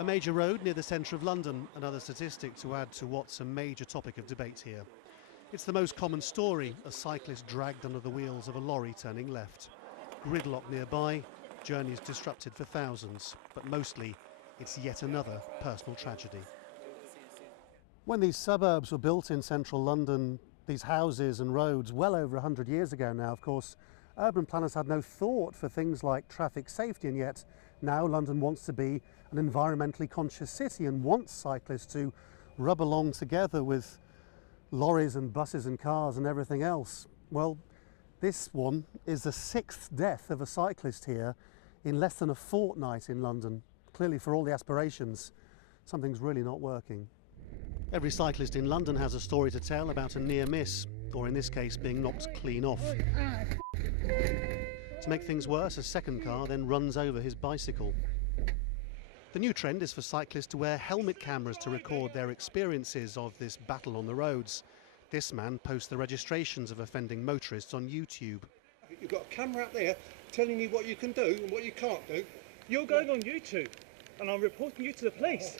A major road near the centre of London, another statistic to add to what's a major topic of debate here. It's the most common story, a cyclist dragged under the wheels of a lorry turning left. Gridlock nearby, journeys disrupted for thousands, but mostly it's yet another personal tragedy. When these suburbs were built in central London, these houses and roads, well over 100 years ago now, of course, urban planners had no thought for things like traffic safety, and yet now London wants to be an environmentally conscious city and wants cyclists to rub along together with lorries and buses and cars and everything else. Well, this one is the 6th death of a cyclist here in less than a fortnight in London. Clearly, for all the aspirations, something's really not working. Every cyclist in London has a story to tell about a near miss, or in this case being knocked clean off. To make things worse, a second car then runs over his bicycle. The new trend is for cyclists to wear helmet cameras to record their experiences of this battle on the roads. This man posts the registrations of offending motorists on YouTube. You've got a camera up there telling you what you can do and what you can't do. You're going on YouTube and I'm reporting you to the police.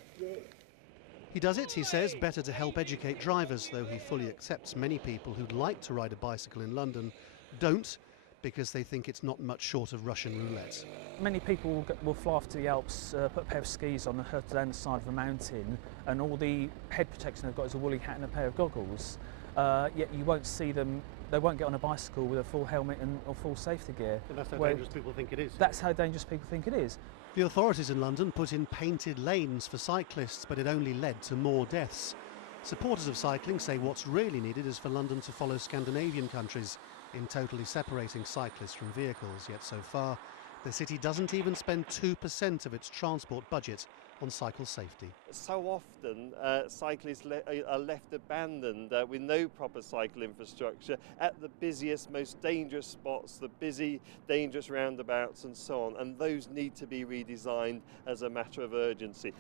He does it, he says, better to help educate drivers, though he fully accepts many people who'd like to ride a bicycle in London don't, because they think it's not much short of Russian roulette. Many people will fly off to the Alps, put a pair of skis on and hurt down the side of a mountain, and all the head protection they've got is a woolly hat and a pair of goggles. Yet you won't see them, they won't get on a bicycle with a full helmet or full safety gear. And that's how dangerous people think it is. That's how dangerous people think it is. The authorities in London put in painted lanes for cyclists, but it only led to more deaths. Supporters of cycling say what's really needed is for London to follow Scandinavian countries in totally separating cyclists from vehicles, yet so far the city doesn't even spend 2% of its transport budget on cycle safety. So often cyclists are left abandoned with no proper cycle infrastructure at the busiest, most dangerous spots, the busy, dangerous roundabouts and so on, and those need to be redesigned as a matter of urgency.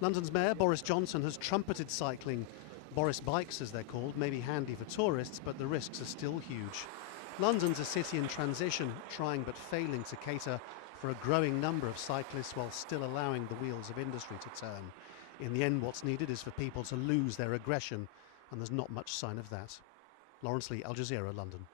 London's Mayor Boris Johnson has trumpeted cycling. Boris bikes, as they're called, may be handy for tourists, but the risks are still huge. London's a city in transition, trying but failing to cater for a growing number of cyclists while still allowing the wheels of industry to turn. In the end, what's needed is for people to lose their aggression, and there's not much sign of that. Lawrence Lee, Al Jazeera, London.